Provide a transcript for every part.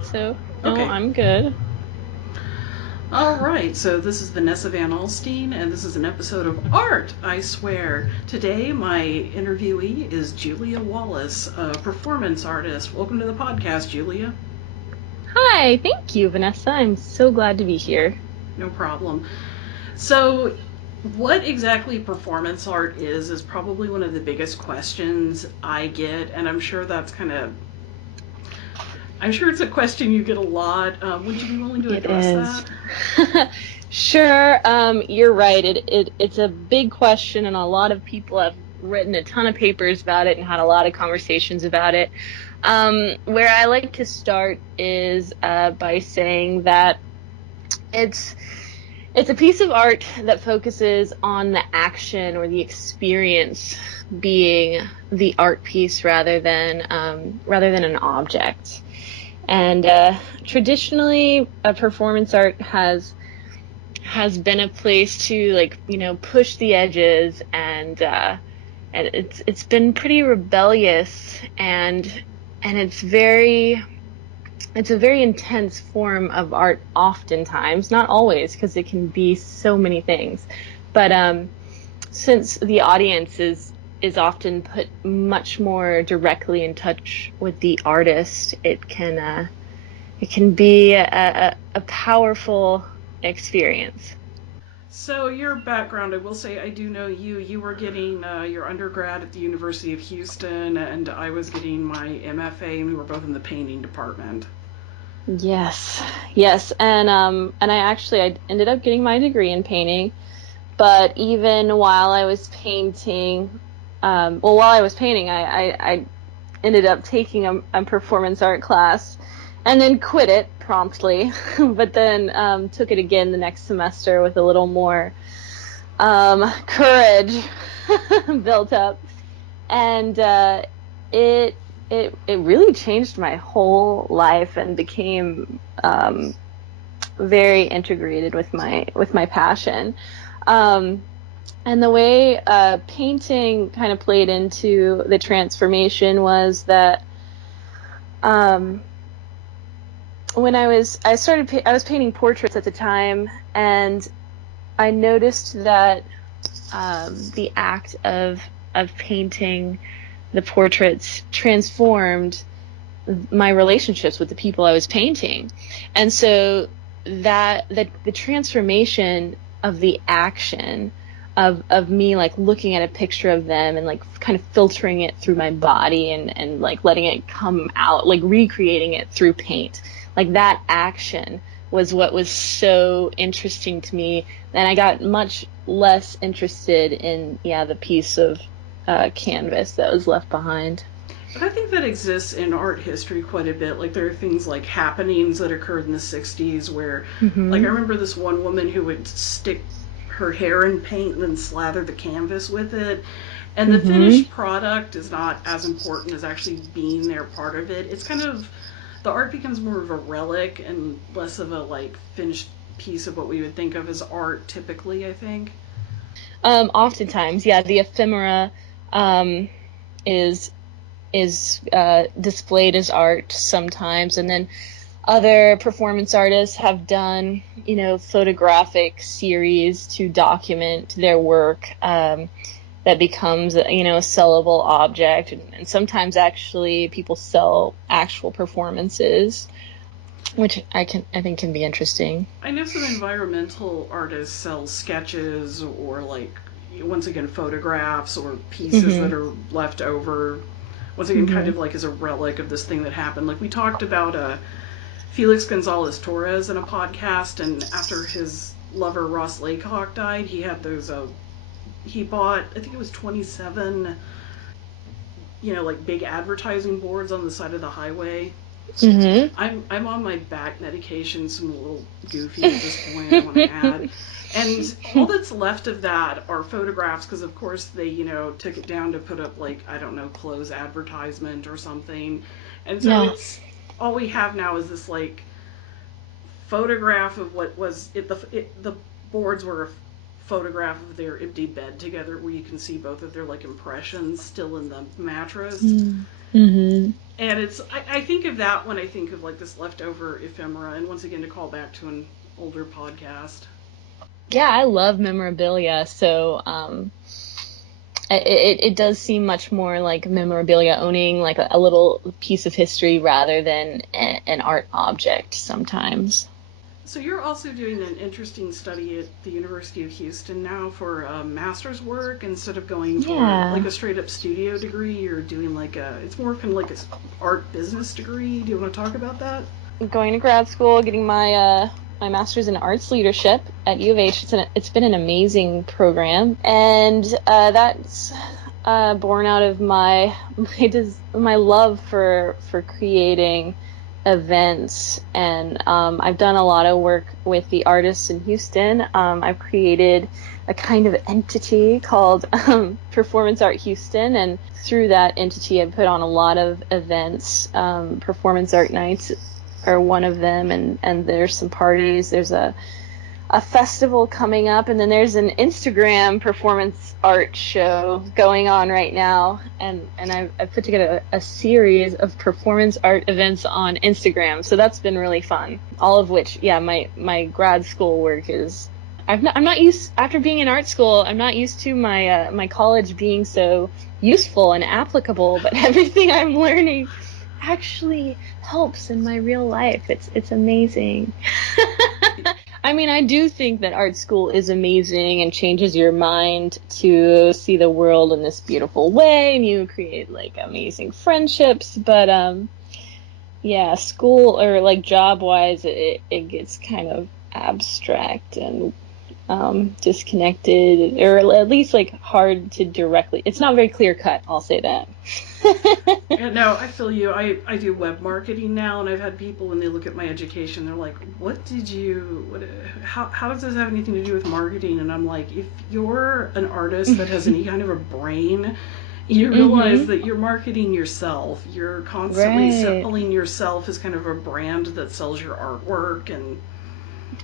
so no, Okay. I'm good. All right. So this is Vanessa Van Alstine, and this is an episode of Art, I Swear. Today, my interviewee is Julia Wallace, a performance artist. Welcome to the podcast, Julia. Hi, thank you, Vanessa. I'm so glad to be here. No problem. So, what exactly performance art is probably one of the biggest questions I get, and I'm sure it's a question you get a lot. Would you be willing to It address is. that? Sure, you're right. It's a big question, and a lot of people have written a ton of papers about it and had a lot of conversations about it. Where I like to start is by saying that it's it's a piece of art that focuses on the action or the experience being the art piece rather than an object. And traditionally, a performance art has been a place to, push the edges, and it's been pretty rebellious, and it's a very intense form of art oftentimes, not always, because it can be so many things. But since the audience is often put much more directly in touch with the artist, it can be a powerful experience. So your background, I will say, I do know you. You were getting your undergrad at the University of Houston, and I was getting my MFA, and we were both in the painting department. Yes, yes, and I ended up getting my degree in painting. But even while I was painting, while I was painting, I ended up taking a performance art class, and then quit it promptly. But then took it again the next semester with a little more courage built up, and it it really changed my whole life and became very integrated with my passion. Um, and the way painting kind of played into the transformation was that um, when I was painting portraits at the time, and I noticed that the act of painting the portraits transformed my relationships with the people I was painting. And so the transformation of the action of me, like, looking at a picture of them and, like, kind of filtering it through my body, and like letting it come out, like recreating it through paint, like that action was what was so interesting to me. And I got much less interested in, the piece of canvas that was left behind. But I think that exists in art history quite a bit. Like there are things like happenings that occurred in the 60s where, like, I Mm-hmm. remember this one woman who would stick her hair in paint and then slather the canvas with it. And the Mm-hmm. finished product is not as important as actually being there part of it. It's kind of, the art becomes more of a relic and less of a, like, finished piece of what we would think of as art typically, I think. Oftentimes, yeah, the ephemera um, is displayed as art sometimes, and then other performance artists have done, photographic series to document their work, that becomes, a sellable object, and sometimes actually people sell actual performances, which I think can be interesting. I know some environmental artists sell sketches or, like, once again, photographs or pieces that Mm-hmm. are left over. Once again, kind Mm-hmm. of like as a relic of this thing that happened. Like we talked about Felix Gonzalez Torres in a podcast, and after his lover Ross Laycock died, he had those. He bought, I think it was 27, like big advertising boards on the side of the highway. Mm-hmm. I'm on my back medication, so I'm a little goofy at this point, I want to add. And all that's left of that are photographs because, of course, they, took it down to put up, like, I don't know, clothes advertisement or something. And so Yeah. it's all we have now is this, like, photograph of what was it. The boards were photograph of their empty bed together where you can see both of their like impressions still in the mattress. Mm-hmm. And it's I think of that when I think of like this leftover ephemera, and once again to call back to an older podcast. Yeah, I love memorabilia, so it does seem much more like memorabilia owning like a little piece of history rather than an art object sometimes. So you're also doing an interesting study at the University of Houston now for master's work instead of going for like a straight up studio degree. You're doing like it's more kind of like a art business degree. Do you want to talk about that? Going to grad school, getting my my master's in arts leadership at U of H. It's been an amazing program, and that's born out of my love for creating events, and I've done a lot of work with the artists in Houston. I've created a kind of entity called Performance Art Houston, and through that entity I've put on a lot of events. Performance Art Nights are one of them, and there's some parties. There's a festival coming up, and then there's an Instagram performance art show going on right now, and I've put together a series of performance art events on Instagram, so that's been really fun. All of which, yeah, my grad school work is, I'm not used, after being in art school, I'm not used to my my college being so useful and applicable, but everything I'm learning actually helps in my real life. It's amazing. I mean, I do think that art school is amazing and changes your mind to see the world in this beautiful way, and you create like amazing friendships, but yeah, school or like job wise it gets kind of abstract and disconnected, or at least like hard to directly, it's not very clear cut, I'll say that. Yeah, no, I feel you. I do web marketing now, and I've had people when they look at my education, they're like, how does this have anything to do with marketing? And I'm like, if you're an artist that has any kind of a brain, you realize that you're marketing yourself. You're constantly selling yourself as kind of a brand that sells your artwork. And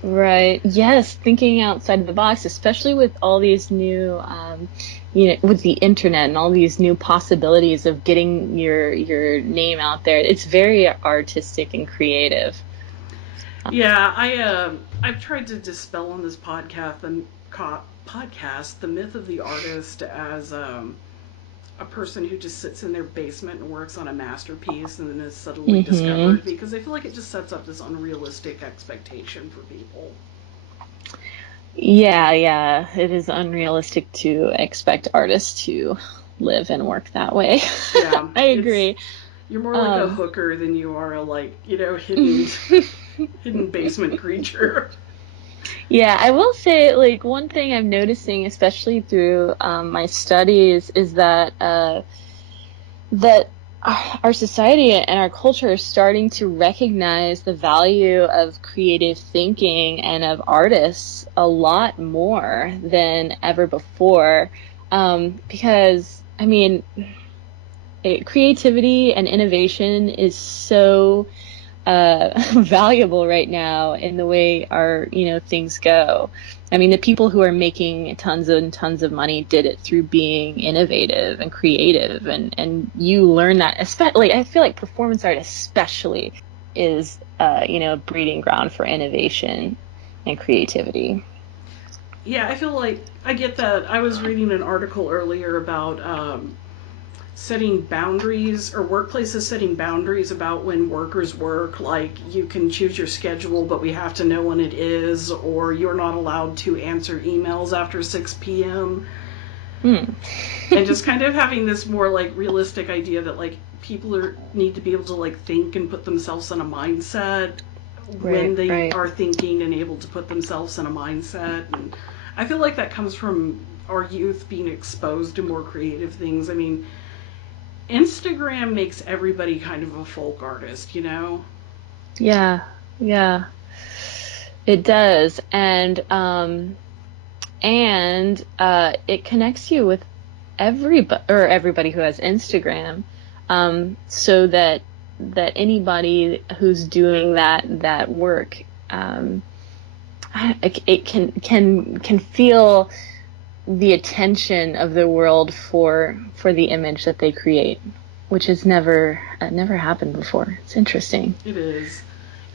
right. Yes, thinking outside of the box, especially with all these new, with the internet and all these new possibilities of getting your name out there. It's very artistic and creative. Yeah, I've tried to dispel on this podcast the myth of the artist as a person who just sits in their basement and works on a masterpiece and then is suddenly discovered, because I feel like it just sets up this unrealistic expectation for people. Yeah, it is unrealistic to expect artists to live and work that way. Yeah, I agree. You're more like a hooker than you are a hidden basement creature. Yeah, I will say, like, one thing I'm noticing, especially through my studies, is that our society and our culture are starting to recognize the value of creative thinking and of artists a lot more than ever before, because, I mean, creativity and innovation is so valuable right now in the way our things go. I mean, the people who are making tons and tons of money did it through being innovative and creative, and you learn that. Especially, I feel like performance art especially is a breeding ground for innovation and creativity. Yeah, I feel like I get that. I was reading an article earlier about setting boundaries, or workplaces setting boundaries about when workers work. Like, you can choose your schedule, but we have to know when it is, or you're not allowed to answer emails after 6 p.m. And just kind of having this more like realistic idea that like people need to be able to like think and put themselves in a mindset when they are thinking and able to put themselves in a mindset. And I feel like that comes from our youth being exposed to more creative things. I mean, Instagram makes everybody kind of a folk artist, Yeah, it does, and it connects you with everybody who has Instagram, so that anybody who's doing that work it can feel the attention of the world for the image that they create, which has never happened before. It's interesting. It is.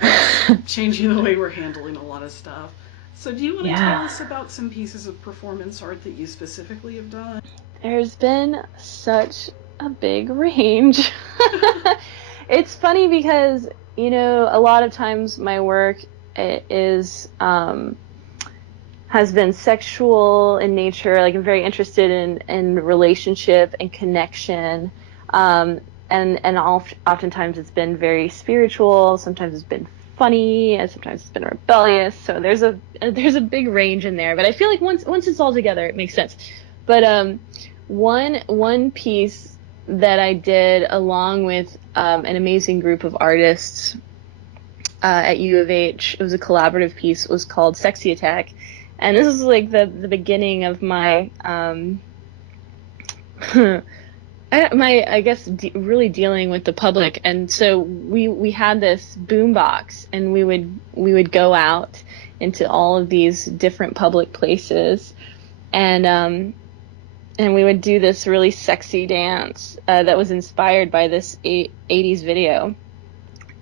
It's changing the way we're handling a lot of stuff. So do you want to tell us about some pieces of performance art that you specifically have done? There's been such a big range. It's funny because, you know, a lot of times my work is has been sexual in nature. Like, I'm very interested in relationship and connection. And oftentimes it's been very spiritual. Sometimes it's been funny, and sometimes it's been rebellious. So there's a big range in there. But I feel like once it's all together, it makes sense. But one piece that I did along with an amazing group of artists at U of H, it was a collaborative piece, was called Sexy Attack. And this is like the beginning of my I guess really dealing with the public. And so we had this boombox, and we would go out into all of these different public places, and we would do this really sexy dance that was inspired by this 80s video.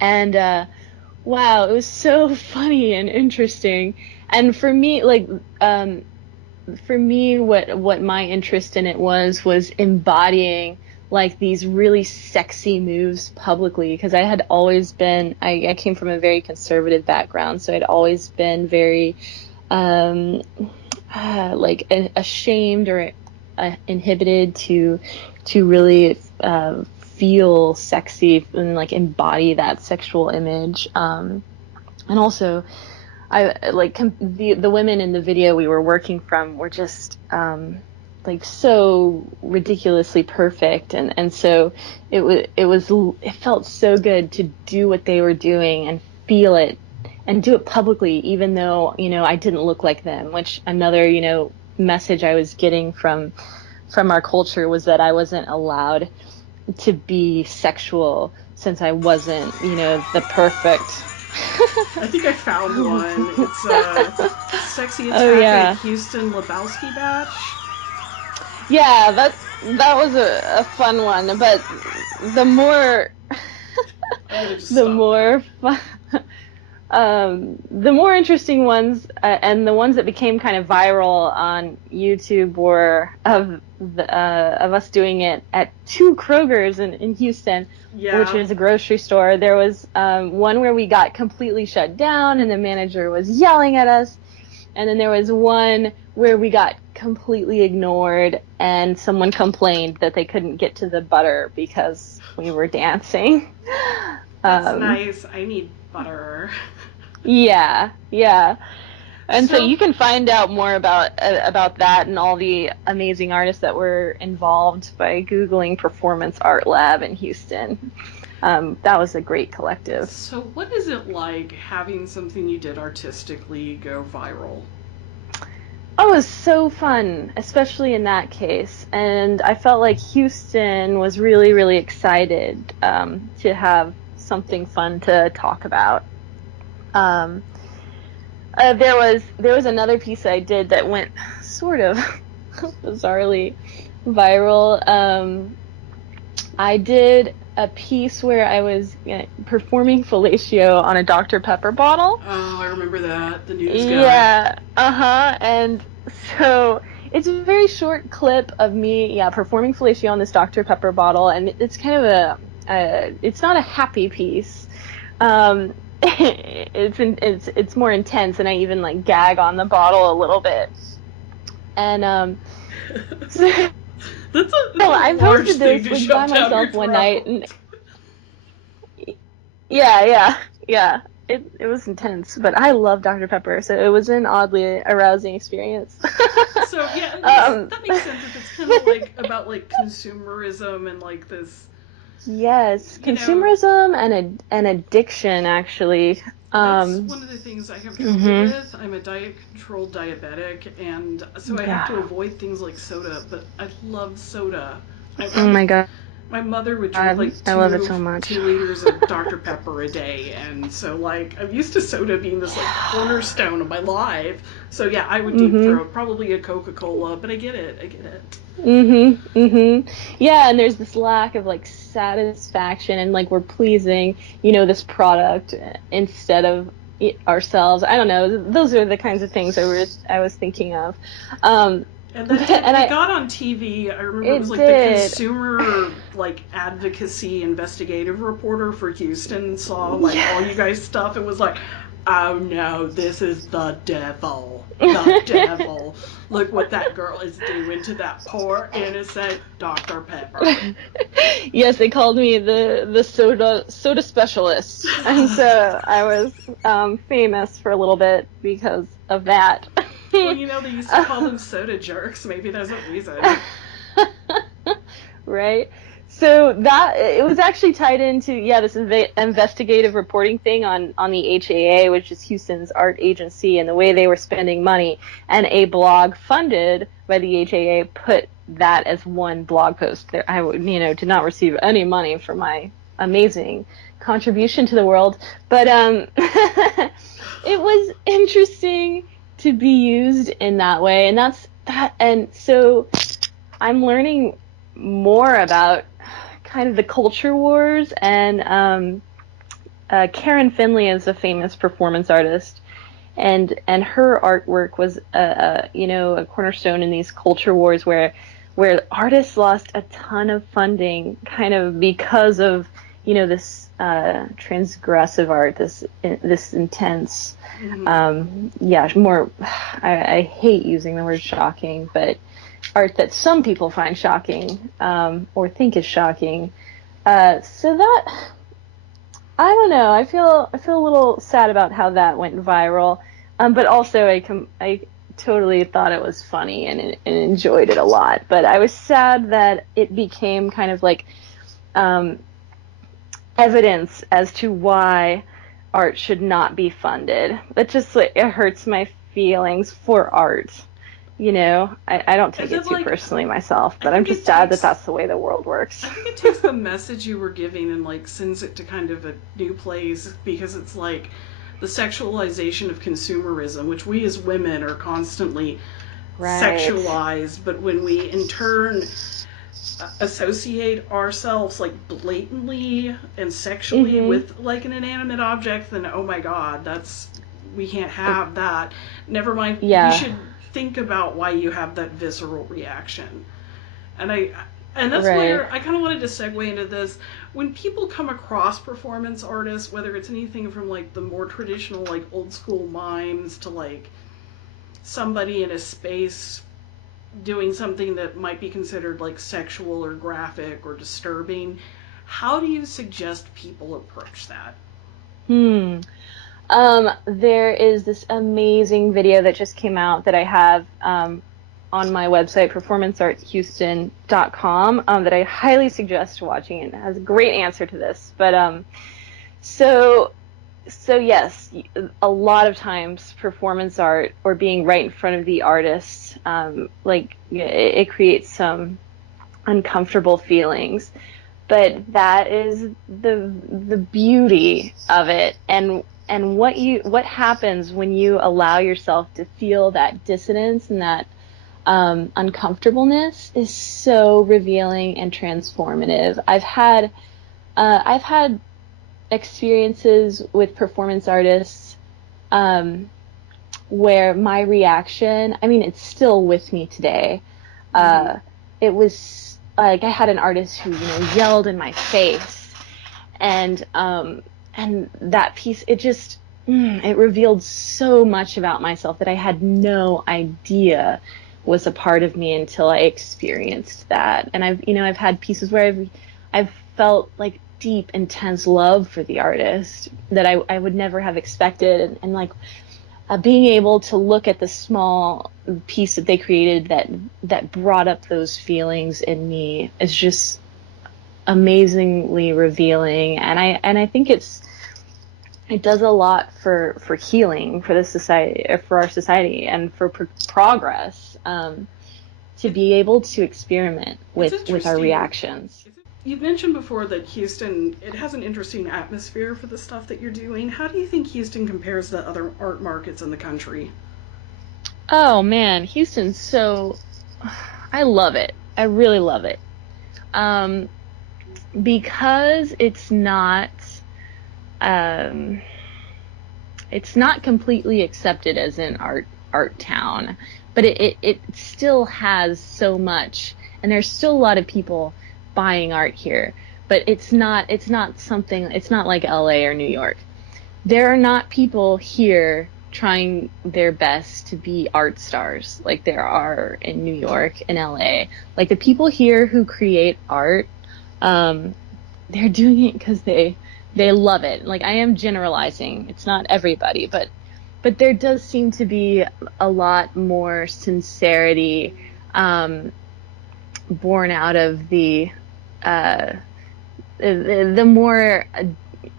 And wow, it was so funny and interesting. And for me, what my interest in it was embodying like these really sexy moves publicly, because I had always been, I came from a very conservative background, so I'd always been very like ashamed or inhibited to really feel sexy and like embody that sexual image. And also, I like the women in the video we were working from were just like so ridiculously perfect, and so it felt so good to do what they were doing and feel it and do it publicly, even though, you know, I didn't look like them, which another, you know, message I was getting from our culture was that I wasn't allowed to be sexual since I wasn't, you know, the perfect. I think I found one. It's Sexy Attack at Houston Lebowski Batch. Yeah, that was a fun one, but the more the more interesting ones, and the ones that became kind of viral on YouTube, were of us doing it at 2 Krogers in Houston, which is a grocery store. There was one where we got completely shut down and the manager was yelling at us, and then there was one where we got completely ignored and someone complained that they couldn't get to the butter because we were dancing. That's nice. I need butter. Yeah. And so you can find out more about that and all the amazing artists that were involved by Googling Performance Art Lab in Houston. That was a great collective. So what is it like having something you did artistically go viral? Oh, it was so fun, especially in that case. And I felt like Houston was really, really excited to have something fun to talk about. There was another piece I did that went sort of bizarrely viral. I did a piece where I was performing fellatio on a Dr. Pepper bottle. Oh, I remember that. The news guy. Yeah, and so it's a very short clip of me, performing fellatio on this Dr. Pepper bottle, and it's kind of it's not a happy piece. It's more intense, and I even like gag on the bottle a little bit. And that's I posted this by myself one night, and yeah. It was intense, but I love Dr. Pepper, so it was an oddly arousing experience. So yeah, that makes sense if it's kind of like about like consumerism and like this. Yes, consumerism and addiction, actually. That's one of the things I have trouble with. I'm a diet-controlled diabetic, and so I have to avoid things like soda, but I love soda. Oh my God. My mother would drink like I love it so much. 2 liters of Dr. Pepper a day, and so like I'm used to soda being this like cornerstone of my life. So yeah, I would deep throat probably a Coca-Cola, but I get it. Yeah, and there's this lack of like satisfaction, and like we're pleasing, this product instead of ourselves. I don't know. Those are the kinds of things I was thinking of. And then it got on TV. I remember it was like the consumer like advocacy investigative reporter for Houston saw like all you guys stuff and was like, oh no, this is the devil. The devil. Look what that girl is doing to that poor innocent Dr. Pepper. Yes, they called me the soda specialist, and so I was famous for a little bit because of that. Well, they used to call them soda jerks. Maybe there's a reason. Right. So that it was actually tied into this investigative reporting thing on the HAA, which is Houston's art agency, and the way they were spending money. And a blog funded by the HAA put that as one blog post. I did not receive any money for my amazing contribution to the world, but it was interesting to be used in that way, and that's that. And so I'm learning more about kind of the culture wars, and Karen Finley is a famous performance artist, and her artwork was a cornerstone in these culture wars where artists lost a ton of funding kind of because of this transgressive art, this intense more, I hate using the word shocking, but art that some people find shocking, or think is shocking. So that, I don't know, I feel a little sad about how that went viral. But also I totally thought it was funny and enjoyed it a lot. But I was sad that it became kind of like, evidence as to why art should not be funded. It hurts my feelings for art. I don't take it too personally myself, but I'm just sad that that's the way the world works. I think it takes the message you were giving and like sends it to kind of a new place, because it's like the sexualization of consumerism, which we as women are constantly sexualized, but when we in turn associate ourselves like blatantly and sexually with like an inanimate object, then oh my god, we can't have that. Never mind, you should think about why you have that visceral reaction. And that's where I kind of wanted to segue into this. When people come across performance artists, whether it's anything from like the more traditional like old school mimes to like somebody in a space doing something that might be considered like sexual or graphic or disturbing, how do you suggest people approach that? There is this amazing video that just came out that I have on my website, performancearthouston.com, that I highly suggest watching. It has a great answer to this. But so yes, a lot of times performance art, or being right in front of the artist, it creates some uncomfortable feelings. But that is the beauty of it, and what happens when you allow yourself to feel that dissonance and that uncomfortableness is so revealing and transformative. I've had experiences with performance artists where my reaction, it's still with me today. It was like I had an artist who yelled in my face, and that piece, it just it revealed so much about myself that I had no idea was a part of me until I experienced that. And I've had pieces where I've felt like deep, intense love for the artist that I would never have expected, and like being able to look at the small piece that they created that brought up those feelings in me is just amazingly revealing. And I think it does a lot for healing for the society, or for our society, and for progress, to be able to experiment with our reactions. You've mentioned before that Houston, it has an interesting atmosphere for the stuff that you're doing. How do you think Houston compares to other art markets in the country? Oh man, Houston's so I love it. I really love it. Um, because um it's not completely accepted as an art town, but it still has so much, and there's still a lot of people buying art here, but it's not like LA or New York. There are not people here trying their best to be art stars like there are in New York and LA. Like the people here who create art, um, they're doing it because they love it. Like I am generalizing. It's not everybody, but there does seem to be a lot more sincerity um, born out of uh, the more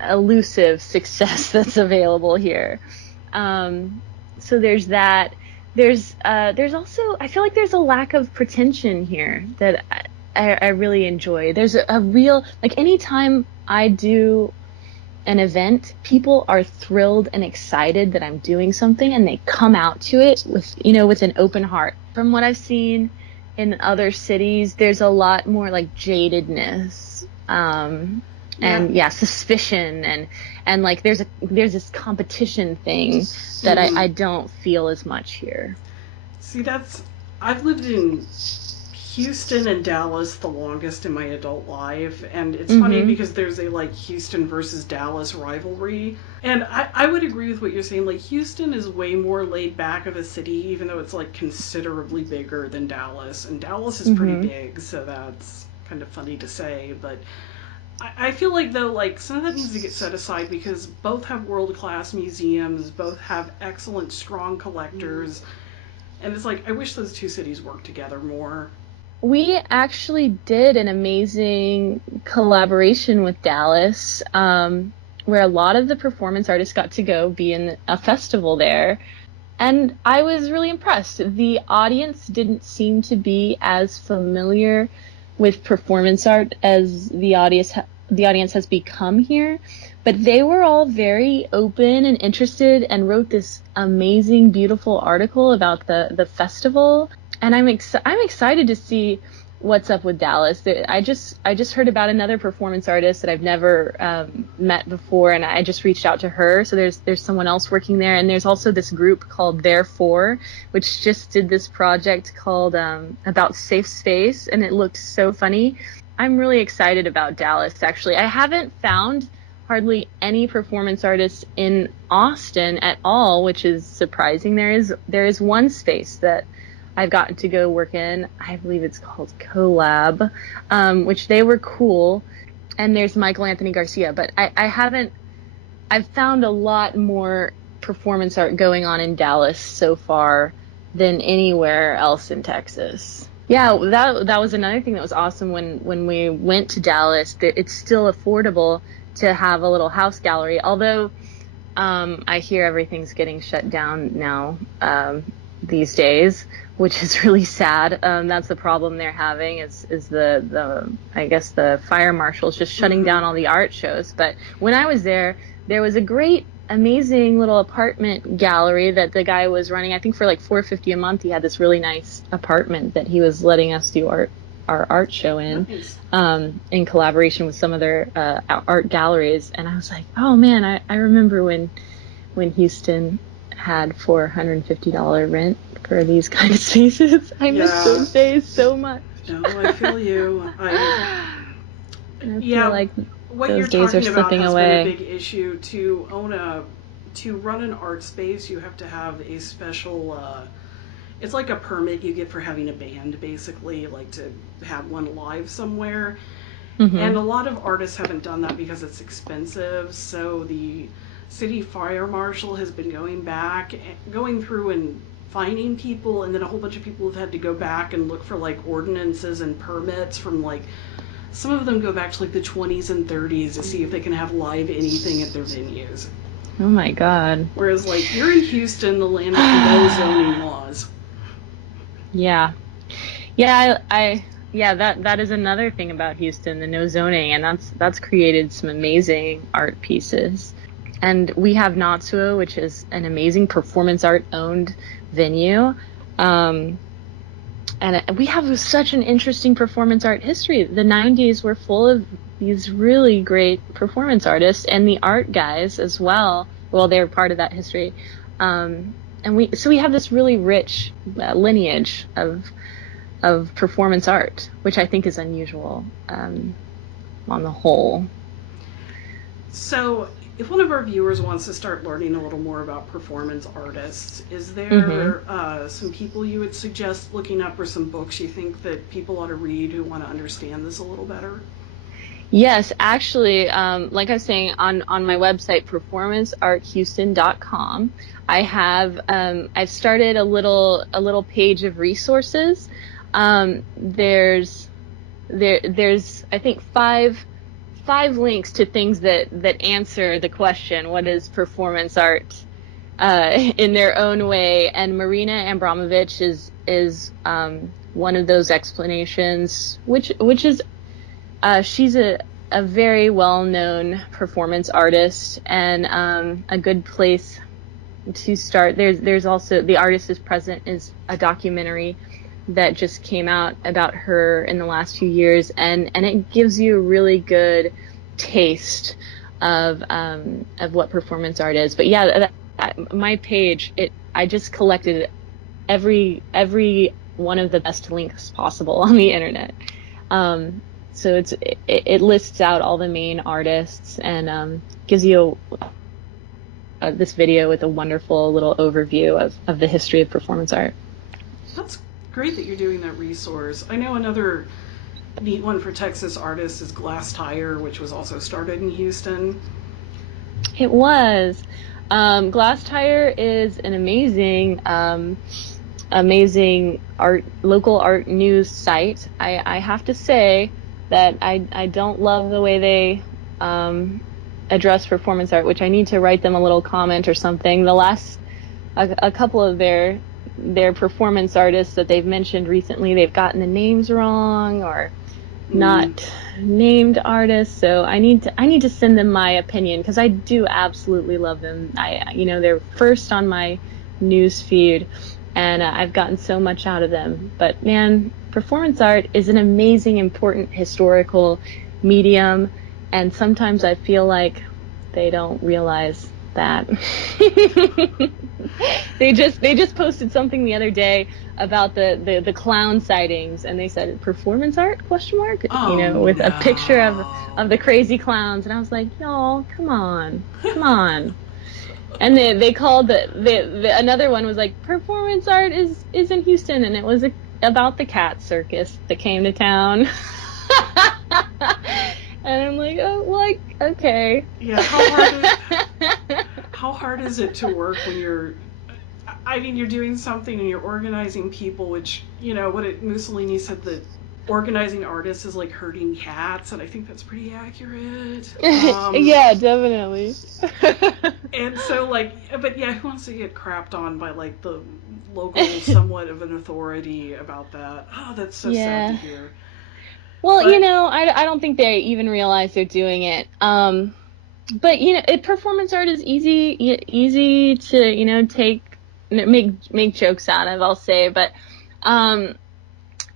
elusive success that's available here. So there's that. There's also, I feel like there's a lack of pretension here that I really enjoy. There's a real, like anytime I do an event, people are thrilled and excited that I'm doing something, and they come out to it with an open heart. From what I've seen in other cities, there's a lot more like jadedness, and suspicion, and like there's this competition thing that I don't feel as much here. See, I've lived in Houston and Dallas the longest in my adult life, and it's funny because there's a like Houston versus Dallas rivalry, and I would agree with what you're saying. Like Houston is way more laid back of a city, even though it's like considerably bigger than Dallas, and Dallas is pretty big, so that's kind of funny to say, but I feel like though like some of that needs to get set aside because both have world-class museums, both have excellent strong collectors, and it's like I wish those two cities worked together more. We actually did an amazing collaboration with Dallas, where a lot of the performance artists got to go be in a festival there. And I was really impressed. The audience didn't seem to be as familiar with performance art as the audience has become here, but they were all very open and interested and wrote this amazing, beautiful article about the festival. And I'm excited to see what's up with Dallas. I just heard about another performance artist that I've never met before, and I just reached out to her. So there's someone else working there, and there's also this group called Therefore, which just did this project called about safe space, and it looked so funny. I'm really excited about Dallas. Actually, I haven't found hardly any performance artists in Austin at all, which is surprising. There is one space that I've gotten to go work in. I believe it's called Collab, which they were cool. And there's Michael Anthony Garcia, but I've found a lot more performance art going on in Dallas so far than anywhere else in Texas. Yeah, that was another thing that was awesome when we went to Dallas. It's still affordable to have a little house gallery, although I hear everything's getting shut down now these days, which is really sad. That's the problem they're having is the I guess the fire marshals just shutting down all the art shows. But when I was there was a great, amazing little apartment gallery that the guy was running. I think for like $450 a month, he had this really nice apartment that he was letting us do our art show in collaboration with some other art galleries. And I was like, oh man, I remember when Houston had $450 rent for these kind of spaces. I miss those days so much. No, I feel you. I feel like what those you're days are talking about slipping has away. been a big issue. To run an art space, you have to have a special. It's like a permit you get for having a band, basically, like to have one live somewhere. And a lot of artists haven't done that because it's expensive. So the city fire marshal has been going through and finding people, and then a whole bunch of people have had to go back and look for like ordinances and permits from like, some of them go back to like the 20s and 30s to see if they can have live anything at their venues. Oh my God. Whereas like you're in Houston, the land of no zoning laws. Yeah. I Yeah, that is another thing about Houston, the no zoning, and that's created some amazing art pieces. And we have Natsuo, which is an amazing performance art owned venue. Um, and we have such an interesting performance art history. The 90s were full of these really great performance artists, and the art guys as well. Well, they're part of that history. And we have this really rich lineage of performance art, which I think is unusual on the whole. So, if one of our viewers wants to start learning a little more about performance artists, is there some people you would suggest looking up, or some books you think that people ought to read who want to understand this a little better? Yes, actually, like I was saying, on my website, performancearthouston.com, I've started a little page of resources. There's I think five links to things that answer the question, what is performance art, in their own way. And Marina Abramovich is one of those explanations, which is she's a very well-known performance artist, and a good place to start. There's also The Artist is Present is a documentary that just came out about her in the last few years, and it gives you a really good taste of what performance art is. But yeah, my page, I just collected every one of the best links possible on the internet. So it lists out all the main artists, and gives you this video with a wonderful little overview of the history of performance art. That's great that you're doing that resource. I know another neat one for Texas artists is Glass Tire, which was also started in Houston. It was. Glass Tire is an amazing local art news site. I have to say that I don't love the way they address performance art, which I need to write them a little comment or something. A couple of their performance artists that they've mentioned recently, they've gotten the names wrong or not named artists. So I need to send them my opinion, because I do absolutely love them. They're first on my news feed, and I've gotten so much out of them. But man, performance art is an amazing, important historical medium, and sometimes I feel like they don't realize that. They just posted something the other day about the clown sightings, and they said performance art ? With a picture of the crazy clowns, and I was like, y'all, come on. And they called another one was like, performance art is in Houston, and it was about the cat circus that came to town. And I'm like, oh, like, okay. Yeah, how hard is it to work when you're doing something and you're organizing people, which, Mussolini said that organizing artists is like herding cats, and I think that's pretty accurate. Yeah, definitely. And so, but yeah, who wants to get crapped on by, the local somewhat of an authority about that? Oh, that's so sad to hear. Well, I don't think they even realize they're doing it. But performance art is easy to make jokes out of, I'll say. But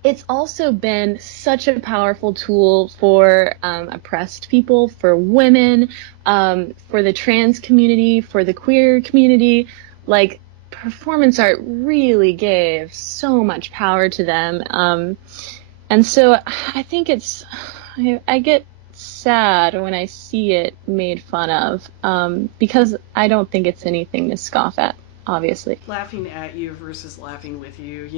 it's also been such a powerful tool for oppressed people, for women, for the trans community, for the queer community. Like, performance art really gave so much power to them. And so I think I get sad when I see it made fun of, because I don't think it's anything to scoff at, obviously. Laughing at you versus laughing with you,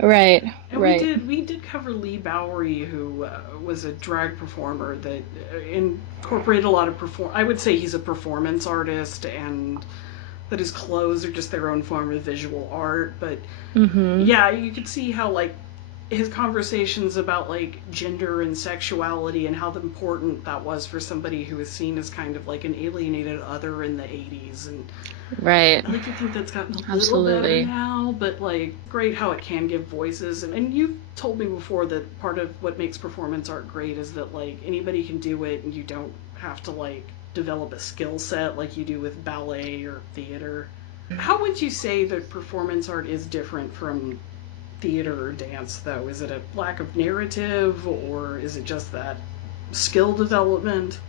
Right, and right. we did cover Lee Bowery, who was a drag performer that incorporated a lot of I would say he's a performance artist, and that his clothes are just their own form of visual art. But yeah, you could see how his conversations about like gender and sexuality and how important that was for somebody who was seen as kind of like an alienated other in the 80s. And Right. I like to think that's gotten a little Absolutely. better now, but like great how it can give voices. And you've told me before that part of what makes performance art great is that like anybody can do it and you don't have to like develop a skill set like you do with ballet or theater. How would you say that performance art is different from theater or dance, though? Is it a lack of narrative, or is it just that skill development?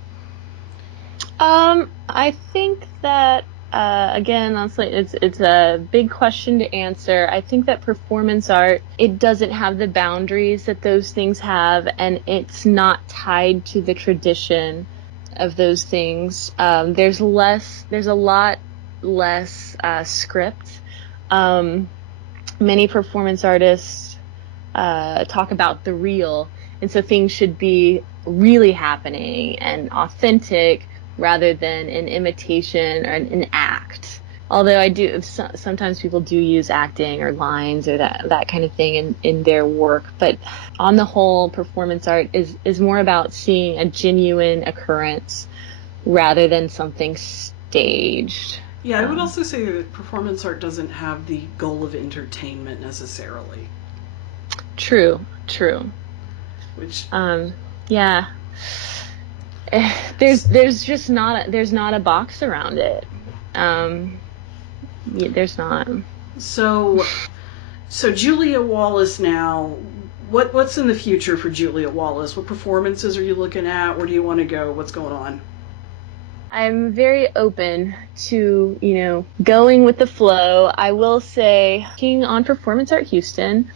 I think that again, honestly, it's a big question to answer. I think that performance art, it doesn't have the boundaries that those things have, and it's not tied to the tradition of those things. There's a lot less script. Many performance artists talk about the real, and so things should be really happening and authentic rather than an imitation or an act. Although I do, sometimes people do use acting or lines or that kind of thing in their work. But on the whole, performance art is more about seeing a genuine occurrence rather than something staged. Yeah, I would also say that performance art doesn't have the goal of entertainment necessarily. True. Which, Yeah. There's just not a box around it. There's not. So Julia Wallace now. What's in the future for Julia Wallace? What performances are you looking at? Where do you want to go? What's going on? I'm very open to, going with the flow. I will say, working on Performance Art Houston,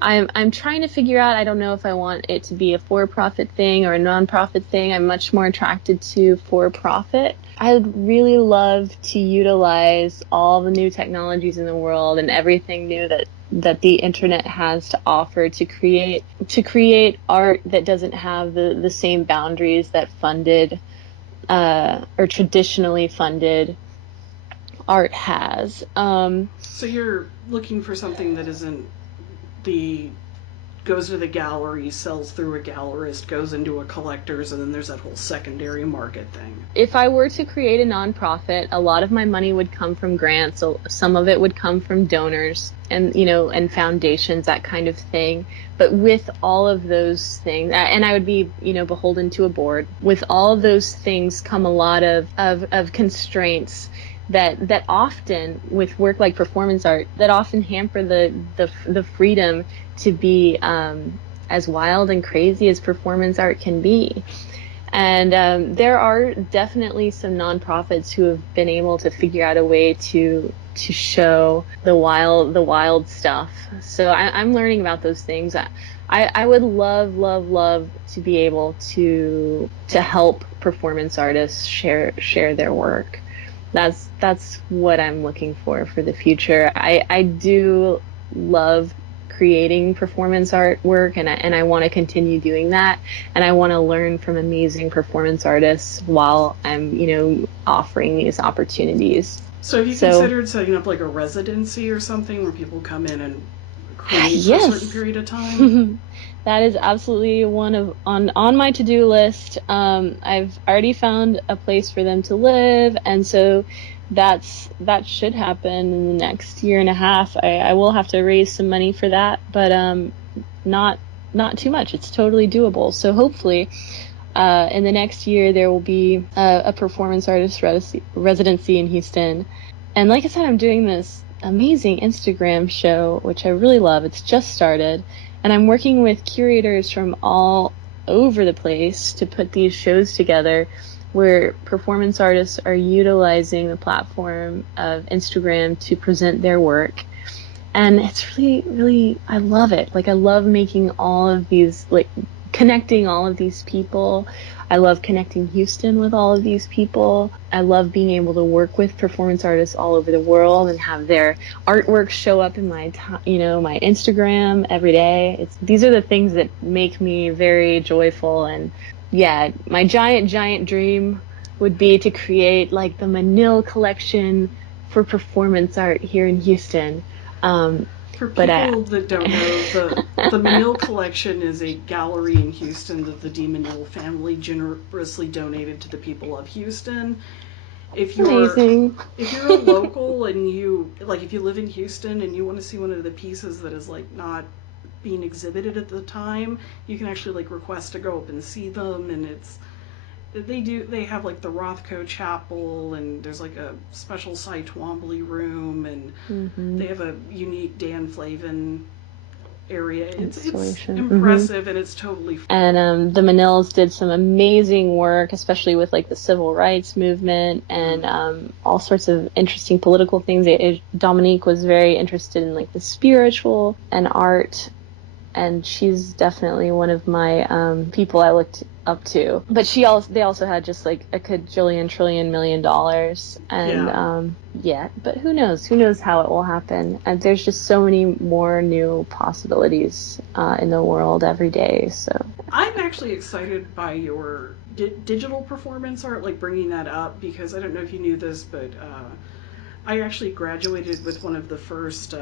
I'm trying to figure out, I don't know if I want it to be a for-profit thing or a non-profit thing. I'm much more attracted to for-profit. I would really love to utilize all the new technologies in the world and everything new that the internet has to offer to create art that doesn't have the same boundaries that funded or traditionally funded art has. So you're looking for something that isn't goes to the gallery, sells through a gallerist, goes into a collector's, and then there's that whole secondary market thing. If I were to create a nonprofit, a lot of my money would come from grants. So some of it would come from donors and foundations, that kind of thing. But with all of those things, and I would be, beholden to a board. With all of those things come a lot of constraints that often, with work like performance art, that often hamper the freedom to be as wild and crazy as performance art can be. And there are definitely some nonprofits who have been able to figure out a way to show the wild stuff. So I'm learning about those things. I would love to be able to help performance artists share their work. That's what I'm looking for the future. I do love creating performance artwork, and I want to continue doing that, and I want to learn from amazing performance artists while I'm offering these opportunities. So have you considered setting up like a residency or something where people come in and create for a certain period of time? That is absolutely on my to-do list. I've already found a place for them to live, and so that should happen in the next year and a half. I will have to raise some money for that, but not too much. It's totally doable. So hopefully in the next year there will be a performance artist residency in Houston. And like I said, I'm doing this amazing Instagram show, which I really love. It's just started, and I'm working with curators from all over the place to put these shows together, where performance artists are utilizing the platform of Instagram to present their work. And it's really, really, I love it. Like, I love making all of these, like, connecting all of these people. I love connecting Houston with all of these people. I love being able to work with performance artists all over the world and have their artwork show up in my Instagram every day. These are the things that make me very joyful. And yeah, my giant dream would be to create like the Manil collection for performance art here in Houston. For But people that don't know, the Menil Collection is a gallery in Houston that the DeMenil family generously donated to the people of Houston. If you're a local and if you live in Houston and you want to see one of the pieces that is like not being exhibited at the time, you can actually like request to go up and see them, and they have like the Rothko Chapel, and there's like a special Cy Twombly room, and they have a unique Dan Flavin area. It's impressive, and it's totally fun. And the Menils did some amazing work, especially with like the civil rights movement and all sorts of interesting political things. Dominique was very interested in like the spiritual and art, and she's definitely one of my people I looked up to. But they also had just like a $1 trillion million, and but who knows how it will happen. And there's just so many more new possibilities in the world every day. So I'm actually excited by your digital performance art, like bringing that up, because I don't know if you knew this, but I actually graduated with one of the first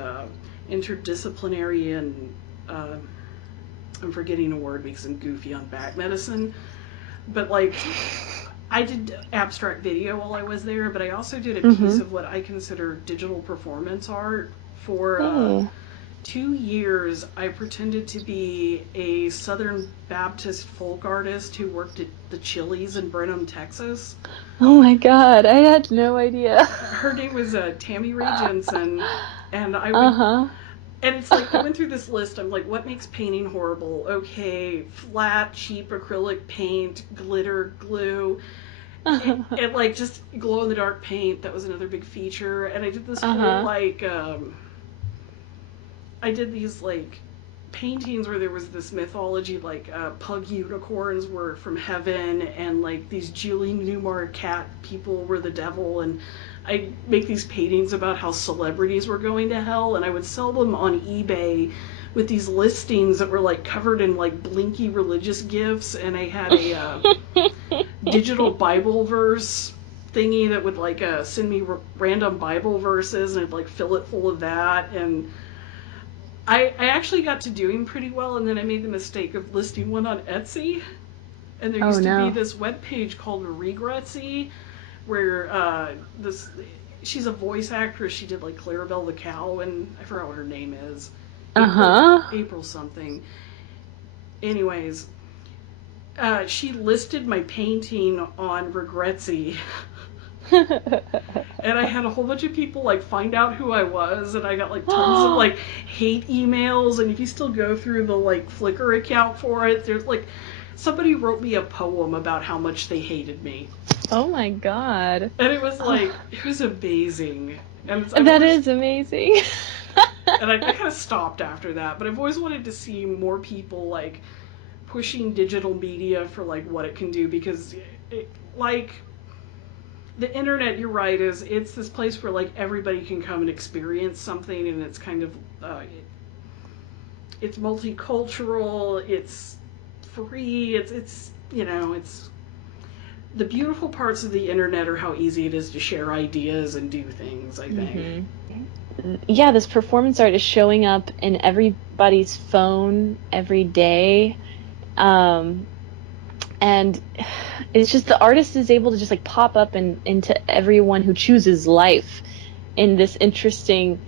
interdisciplinary and I'm forgetting a word because I'm goofy on back medicine, but like I did abstract video while I was there, but I also did a piece of what I consider digital performance art. For 2 years, I pretended to be a Southern Baptist folk artist who worked at the Chili's in Brenham, Texas. Oh my God, I had no idea. Her name was Tammy Ray Jensen, and I would... And it's like, I went through this list, I'm like, what makes painting horrible? Okay, flat, cheap acrylic paint, glitter, glue, and like just glow-in-the-dark paint, that was another big feature. And I did this whole, like, I did these, like, paintings where there was this mythology, like, pug unicorns were from heaven, and, like, these Julie Newmar cat people were the devil, and I'd make these paintings about how celebrities were going to hell, and I would sell them on eBay with these listings that were like covered in like blinky religious gifts, and I had a digital Bible verse thingy that would like send me random Bible verses, and I'd like fill it full of that, and I actually got to doing pretty well, and then I made the mistake of listing one on Etsy, and there used to be this webpage called Regretsy, where she's a voice actress. She did like Clarabelle the Cow, and I forgot what her name is. April something. Anyways, she listed my painting on Regretsy. And I had a whole bunch of people like find out who I was, and I got like tons of like hate emails, and if you still go through the like Flickr account for it, there's like somebody wrote me a poem about how much they hated me. Oh my God. And it was like, it was amazing. And that is amazing. And I kind of stopped after that, but I've always wanted to see more people like pushing digital media for like what it can do, because like the internet, you're right, it's this place where like everybody can come and experience something, and it's kind of it's multicultural, it's free, it's you know, it's the beautiful parts of the internet are how easy it is to share ideas and do things, I think. Yeah, this performance art is showing up in everybody's phone every day. And it's just the artist is able to just like pop up into everyone who chooses life in this interesting,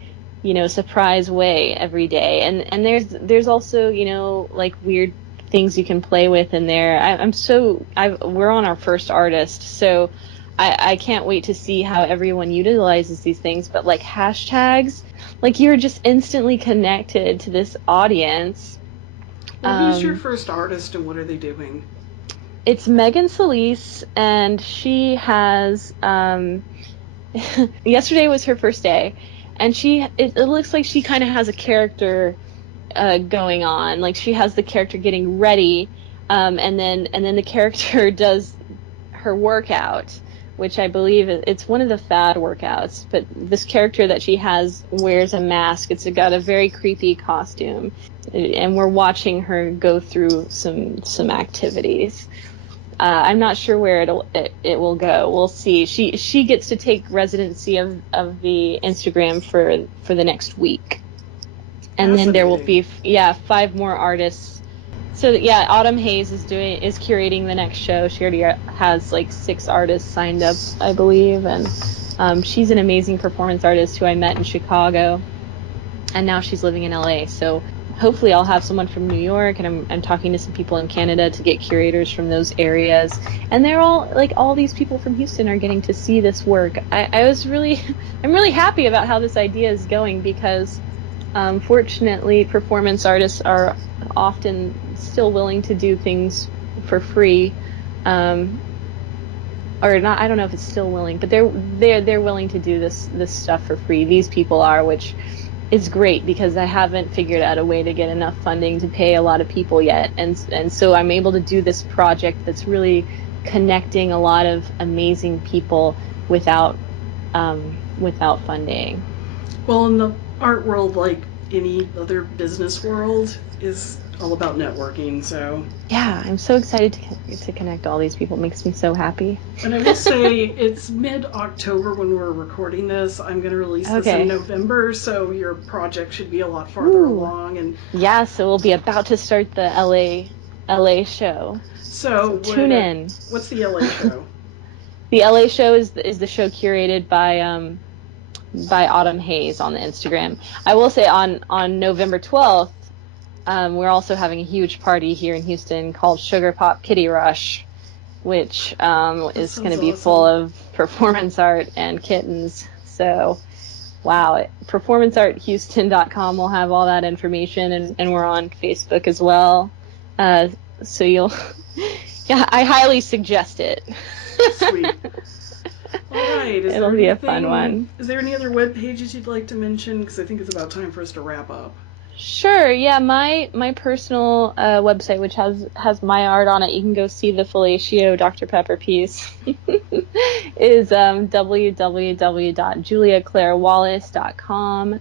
you know, surprise way every day. And there's also, you know, like weird things you can play with in there. We're on our first artist, so I can't wait to see how everyone utilizes these things. But like hashtags, like you're just instantly connected to this audience. Well, who's your first artist, and what are they doing? It's Megan Solis, and she has yesterday was her first day, and it looks like she kind of has a character going on. Like she has the character getting ready, and then the character does her workout, which I believe it's one of the fad workouts. But this character that she has wears a mask. It's got a very creepy costume, and we're watching her go through some activities. I'm not sure where it will go. We'll see. She gets to take residency of the Instagram for the next week. and then there will be 5 more artists. So yeah, Autumn Hayes is curating the next show. She already has like 6 artists signed up, I believe, and she's an amazing performance artist who I met in Chicago, and now she's living in LA. So hopefully I'll have someone from New York, and I'm talking to some people in Canada to get curators from those areas. And they're all these people from Houston are getting to see this work. I'm really happy about how this idea is going, because fortunately performance artists are often still willing to do things for free. Or not, I don't know if it's still willing, but they're willing to do this stuff for free. These people are, which is great, because I haven't figured out a way to get enough funding to pay a lot of people yet, and so I'm able to do this project that's really connecting a lot of amazing people without funding. Well, in the art world, like any other business world, is all about networking. So yeah, I'm so excited to connect all these people. It makes me so happy. And I will say it's mid-October when we're recording this. I'm going to release this in November, so your project should be a lot farther along. And yeah, so we'll be about to start the LA show. So tune in. What's the LA show? The LA show is the show curated by Autumn Hayes on the Instagram. I will say on November 12th, we're also having a huge party here in Houston called Sugar Pop Kitty Rush, which is going to be full of performance art and kittens. So, wow, performancearthouston.com will have all that information, and we're on Facebook as well. So you'll, yeah, I highly suggest it. Sweet. All right. It'll be a fun one. Is there any other web pages you'd like to mention? Because I think it's about time for us to wrap up. Sure. Yeah, my personal website, which has my art on it, you can go see the fellatio Dr. Pepper piece, is www.juliaclairewallace.com.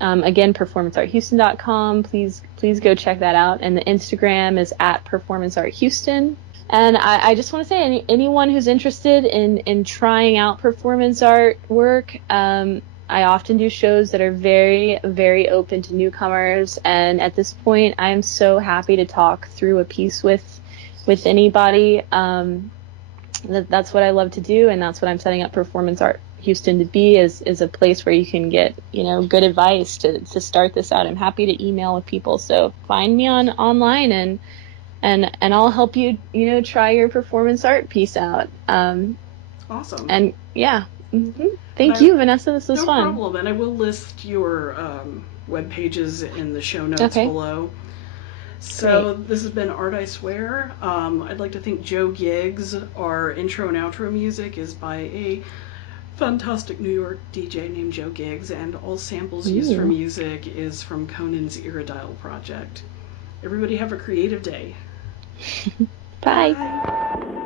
Again, performancearthouston.com. Please go check that out. And the Instagram is @performancearthouston. And I just want to say, anyone who's interested in trying out performance art work, I often do shows that are very, very open to newcomers. And at this point, I am so happy to talk through a piece with anybody. That's what I love to do, and that's what I'm setting up Performance Art Houston to be, is a place where you can get, good advice to start this out. I'm happy to email with people, so find me online and I'll help you, try your performance art piece out. Awesome. And yeah. Mm-hmm. Thank you, Vanessa. This was fun. No problem. And I will list your web pages in the show notes below. So this has been ArtIswear. I'd like to thank Joe Giggs. Our intro and outro music is by a fantastic New York DJ named Joe Giggs, and all samples used for music is from Conan's Iridile project. Everybody have a creative day. Bye. Bye.